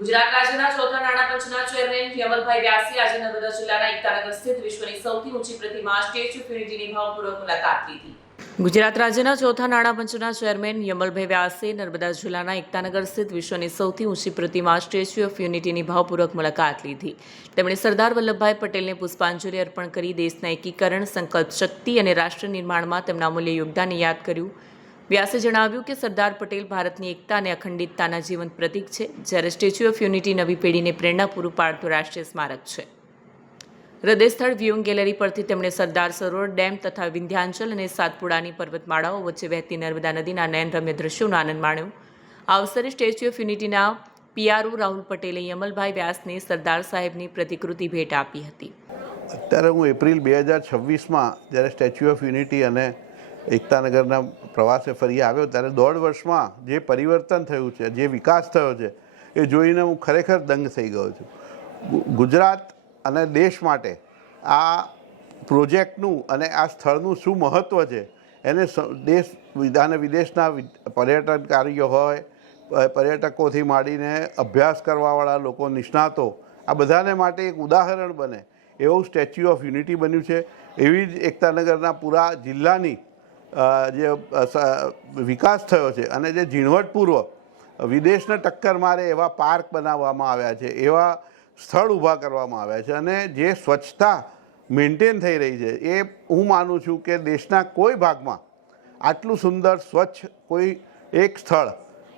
ગુજરાત રાજ્યના ચોથા નાણાં પંચના ચેરમેન યમલભાઈ વ્યાસે આજે નર્મદા જિલ્લાના એકતાનગર સ્થિત વિશ્વની સૌથી ઊંચી પ્રતિમા સ્ટેચ્યુ ઓફ યુનિટીની ભાવપૂર્વક મુલાકાત લીધી. ગુજરાત રાજ્યના ચોથા નાણાં પંચના ચેરમેન યમલભાઈ વ્યાસે નર્મદા જિલ્લાના એકતાનગર સ્થિત વિશ્વની સૌથી ઊંચી પ્રતિમા સ્ટેચ્યુ ઓફ યુનિટીની ભાવપૂર્વક મુલાકાત લીધી. તેમણે સરદાર વલ્લભભાઈ પટેલને પુષ્પાંજલિ અર્પણ કરી દેશના એકીકરણ, સંકલ્પ શક્તિ અને રાષ્ટ્ર નિર્માણમાં તેમના અમૂલ્ય યોગદાનને યાદ કર્યું. વ્યાસે જણાવ્યું કે સરદાર પટેલ ભારતની એકતા અને અખંડિતતાના જીવંત પ્રતીક છે, જ્યારે સ્ટેચ્યુ ઓફ યુનિટી નવી પેઢીને પ્રેરણા પૂરું પાડતું રાષ્ટ્રીય સ્મારક છે. હૃદય સ્થળ વ્યુઇંગ ગેલેરી પરથી તેમણે સરદાર સરોવર ડેમ તથા વિંધ્યાચલ અને સાતપુડાની પર્વતમાળાઓ વચ્ચે વહેતી નર્મદા નદીના નયનરમ્ય દ્રશ્યોનો આનંદ માણ્યો. આ અવસરે સ્ટેચ્યુ ઓફ યુનિટીના પીઆરઓ રાહુલ પટેલે યમલભાઈ વ્યાસને સરદાર સાહેબની પ્રતિકૃતિ ભેટ આપી હતી. અત્યારે હું એપ્રિલ 2026માં જ્યારે સ્ટેચ્યુ ઓફ યુનિટી અને એકતાનગરના પ્રવાસે ફરી આવ્યો ત્યારે 1.5 વર્ષમાં જે પરિવર્તન થયું છે, જે વિકાસ થયો છે, એ જોઈને હું ખરેખર દંગ થઈ ગયો છું. ગુજરાત અને દેશ માટે આ પ્રોજેક્ટનું અને આ સ્થળનું શું મહત્ત્વ છે એને દેશ અને વિદેશના પર્યટનકારીઓ હોય, પર્યટકોથી માંડીને અભ્યાસ કરવાવાળા લોકો, નિષ્ણાતો, આ બધાને માટે એક ઉદાહરણ બને એવું સ્ટેચ્યુ ઓફ યુનિટી બન્યું છે. એવી જ એકતાનગરના પૂરા જિલ્લાની જે વિકાસ થયો છે અને જે ઝીણવટપૂર્વક વિદેશને ટક્કર મારે એવા પાર્ક બનાવવામાં આવ્યા છે, એવા સ્થળ ઊભા કરવામાં આવ્યા છે અને જે સ્વચ્છતા મેન્ટેન થઈ રહી છે એ હું માનું છું કે દેશના કોઈ ભાગમાં આટલું સુંદર સ્વચ્છ કોઈ એક સ્થળ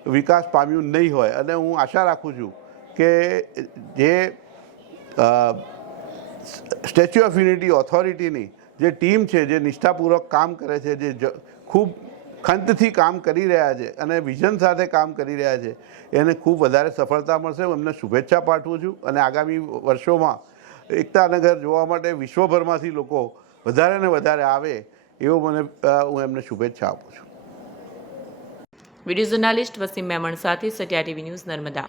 વિકાસ પામ્યું નહીં હોય. અને હું આશા રાખું છું કે જે સ્ટેચ્યુ ઓફ યુનિટી ઓથોરિટીની જે ટીમ છે, જે નિષ્ઠાપૂર્વક કામ કરે છે, જે ખૂબ ખંતથી કામ કરી રહ્યા છે અને વિઝન સાથે કામ કરી રહ્યા છે, એને ખૂબ વધારે સફળતા મળશે. હું એમને શુભેચ્છા પાઠવું છું અને આગામી વર્ષોમાં એકતાનગર જોવા માટે વિશ્વભરમાંથી લોકો વધારે ને વધારે આવે એવો હું એમને શુભેચ્છા આપું છું. વિડીયો જર્નાલિસ્ટ વસીમ મેમણ સાથે સત્યા ટીવી ન્યૂઝ નર્મદા.